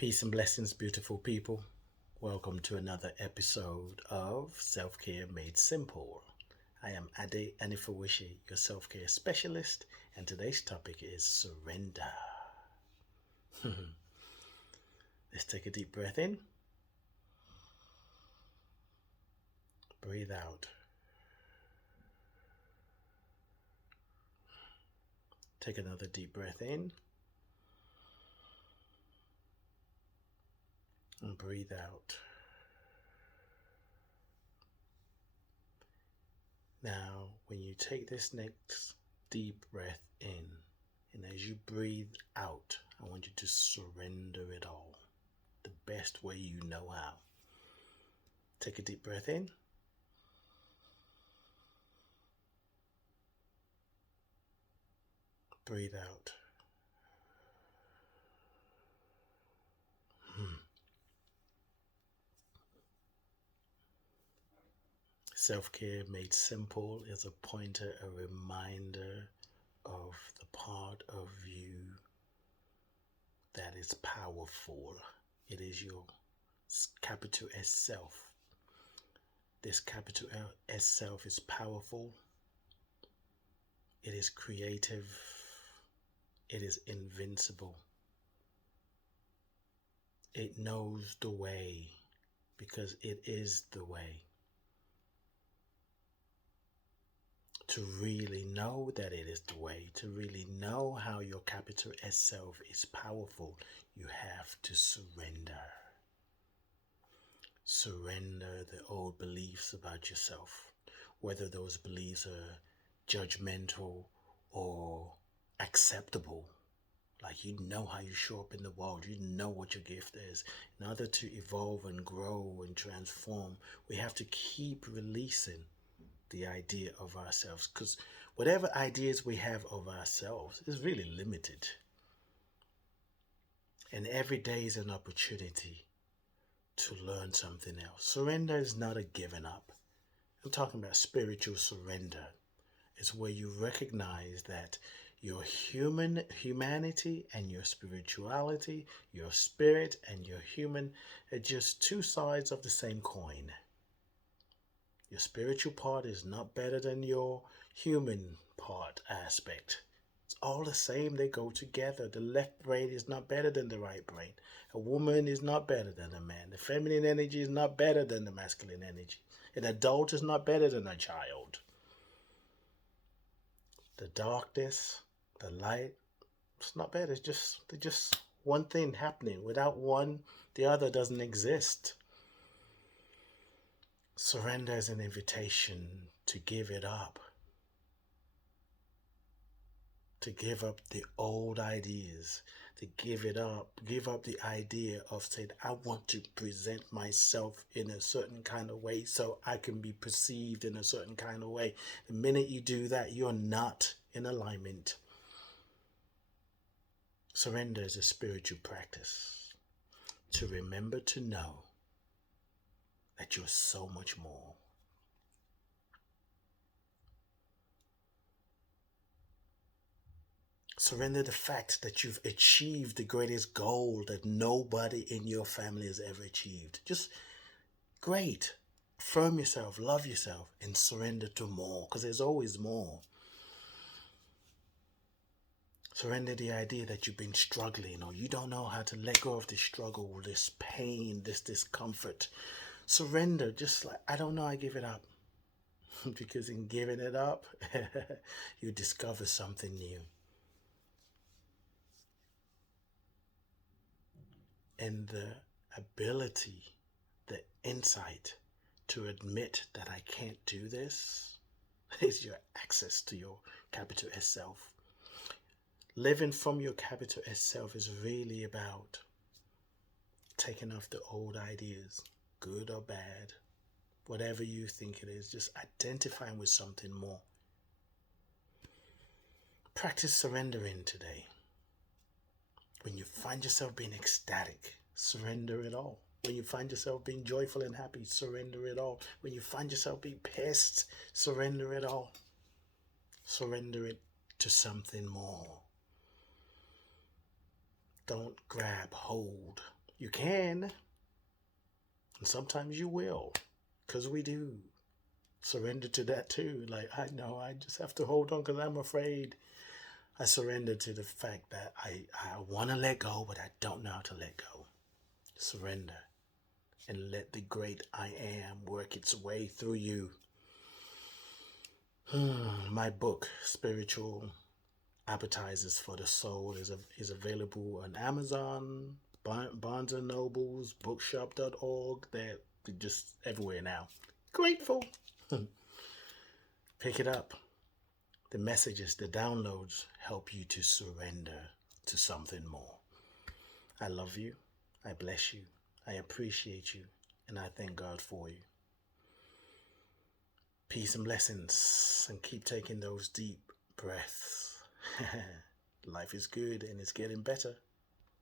Peace and blessings, beautiful people. Welcome to another episode of Self Care Made Simple. I am Anifowose, your self care specialist, and today's topic is surrender. Let's take a deep breath in, breathe out. Take another deep breath in and breathe out. Now, when you take this next deep breath in, and as you breathe out, I want you to surrender it all the best way you know how. Take a deep breath in. Breathe out. Self-care made simple is a pointer, a reminder of the part of you that is powerful. It is your capital S self. This capital S self is powerful. It is creative. It is invincible. It knows the way because it is the way. To really know that it is the way, to really know how your capital S self is powerful, you have to surrender. Surrender the old beliefs about yourself, whether those beliefs are judgmental or acceptable. Like you know how you show up in the world, you know what your gift is. In order to evolve and grow and transform, we have to keep releasing the idea of ourselves, because whatever ideas we have of ourselves is really limited. And every day is an opportunity to learn something else. Surrender is not a giving up. I'm talking about spiritual surrender. It's where you recognize that your humanity and your spirituality, your spirit and your human are just two sides of the same coin. Your spiritual part is not better than your human part aspect. It's all the same. They go together. The left brain is not better than the right brain. A woman is not better than a man. The feminine energy is not better than the masculine energy. An adult is not better than a child. The darkness, the light, it's not better. They're just one thing happening. Without one, the other doesn't exist. Surrender is an invitation to give it up. To give up the old ideas. To give up the idea of saying, I want to present myself in a certain kind of way so I can be perceived in a certain kind of way. The minute you do that, you're not in alignment. Surrender is a spiritual practice. To remember to know that you're so much more. Surrender the fact that you've achieved the greatest goal that nobody in your family has ever achieved. Just great. Affirm yourself, love yourself, and surrender to more, because there's always more. Surrender the idea that you've been struggling or you don't know how to let go of this struggle, this pain, this discomfort. Surrender, just like, I don't know, I give it up. Because in giving it up, you discover something new. And the ability, the insight to admit that I can't do this is your access to your capital S self. Living from your capital S self is really about taking off the old ideas, good or bad, whatever you think it is, just identifying with something more. Practice surrendering today. When you find yourself being ecstatic, surrender it all. When you find yourself being joyful and happy, surrender it all. When you find yourself being pissed, surrender it all. Surrender it to something more. Don't grab hold You can, and sometimes you will, because we do. Surrender to that too. Like, I know I just have to hold on because I'm afraid. I surrender to the fact that I want to let go, but I don't know how to let go. Surrender and let the great I am work its way through you. My book, Spiritual Appetizers for the Soul, is available on Amazon, Barnes and Nobles, bookshop.org. They're just everywhere now. Grateful. Pick it up. The messages, the downloads help you to surrender to something more. I love you. I bless you. I appreciate you. And I thank God for you. Peace and blessings. And keep taking those deep breaths. Life is good and it's getting better.